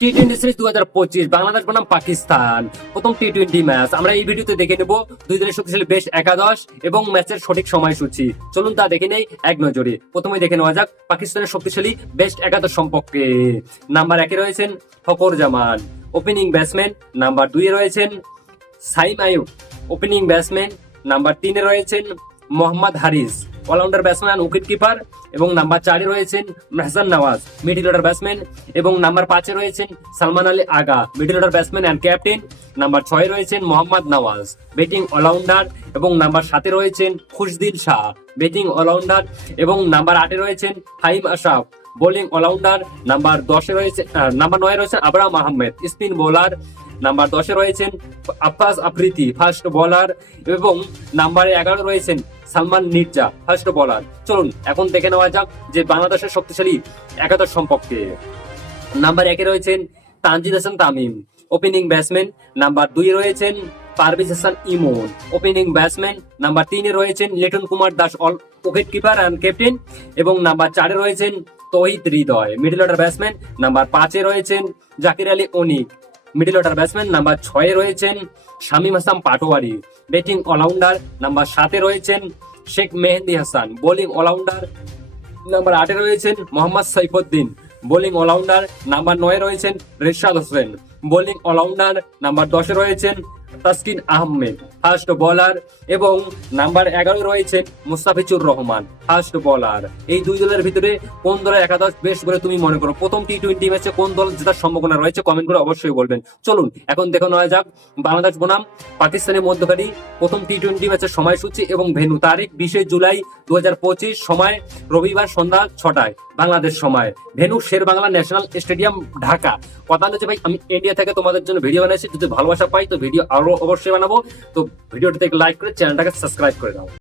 টি-20 series 2025 Bangladesh বনাম পাকিস্তান প্রথম টি-20 match আমরা এই ভিডিওতে দেখে নেব দুই দলের শক্তিশালী বেশ একাদশ এবং ম্যাচের সঠিক সময়সূচি। চলুন তা দেখে নেই এক নজরে। প্রথমে দেখে নেওয়া যাক পাকিস্তানের শক্তিশালী বেস্ট একাদশ সম্পর্কে। নাম্বার 1-এ রয়েছেন Fakhar Zaman, opening batsman. Number 2-এ রয়েছেন Saim Ayub, opening batsman. Number 3-এ রয়েছেন Mohammad Haris, allrounder batsman wicket keeper. এবং নাম্বার 4-এ রয়েছেন Mehsan Nawaz, middle order batsman. এবং নাম্বার 5-এ রয়েছেন Salman Ali Agha, middle order batsman and captain. Number 6-এ রয়েছেন মোহাম্মদ নওয়াজ, ব্যাটিং অলরাউন্ডার। এবং নাম্বার 7-এ রয়েছেন খুশদিল শাহ, ব্যাটিং অলরাউন্ডার। এবং নাম্বার 8-এ রয়েছেন Faheem Ashraf, bowling allrounder. Number 9-এ রয়েছেন Abram Ahmed, spin bowler. Number 10-এ রয়েছেন আব্বাস আফ্রিদি, ফাস্ট বোলার। এবং নাম্বার 11-এ রয়েছেন সালমান মির্জা, ফাস্ট বোলার। চলুন এখন দেখে নেওয়া যাক যে বাংলাদেশের শক্তিশালী একাদশ সম্পর্কে। নাম্বার 1-এ রয়েছেন Tanzid Hasan Tamim, opening batsman. Number 2-এ রয়েছেন Parvez Hasan Emon, opening batsman. Number 3-এ রয়েছেন Liton Kumar Das, wicket keeper and captain. এবং নাম্বার 4-এ রয়েছেন Towhid Hridoy, middle order batsman. Number 5-এ রয়েছেন Jakir Ali Anik, middle order batsman. Number 6-এ রয়েছেন Shamim Hasan Patwari, batting allrounder. Number 7-এ রয়েছেন Sheikh Mehedi Hasan, bowling allrounder. Number 8-এ রয়েছেন Mohammad Saifuddin, bowling allrounder. Number 9-এ রয়েছেন Reshad Hossain, bowling allrounder. Number 10-এ রয়েছেন তাসকিন আহমেদ, ফাস্ট বোলার। এবং নাম্বার 11-এ রয়েছেন মুস্তাফিজুর রহমান, ফাস্ট বোলার। এই দুই দলের ভিতরে কোন দলের একাদশ বেস্ট বলে তুমি মনে করো? প্রথম টি-20 ম্যাচে কোন দল জেতার সম্ভাবনা রয়েছে কমেন্ট করে অবশ্যই বলবেন। চলুন এখন দেখে নেওয়া যাক বাংলাদেশ বনাম পাকিস্তানের মধ্যকারী প্রথম টি-20 ম্যাচের সময়সূচি এবং ভেন্যু। তারিখ 20 জুলাই 2025, সময় রবিবার সন্ধ্যা 6টায় বাংলাদেশ সময়। ভেন্যু শের বাংলা ন্যাশনাল স্টেডিয়াম, ঢাকা। কথা হচ্ছে ভাই আমি ইন্ডিয়া থেকে তোমাদের জন্য ভিডিও বানাইছি, যদি ভালোবাসা পাই তো ভিডিও আরো অবশ্যই বানাবো। তো ভিডিওটিতে লাইক করে চ্যানেলটাকে সাবস্ক্রাইব করে দাও।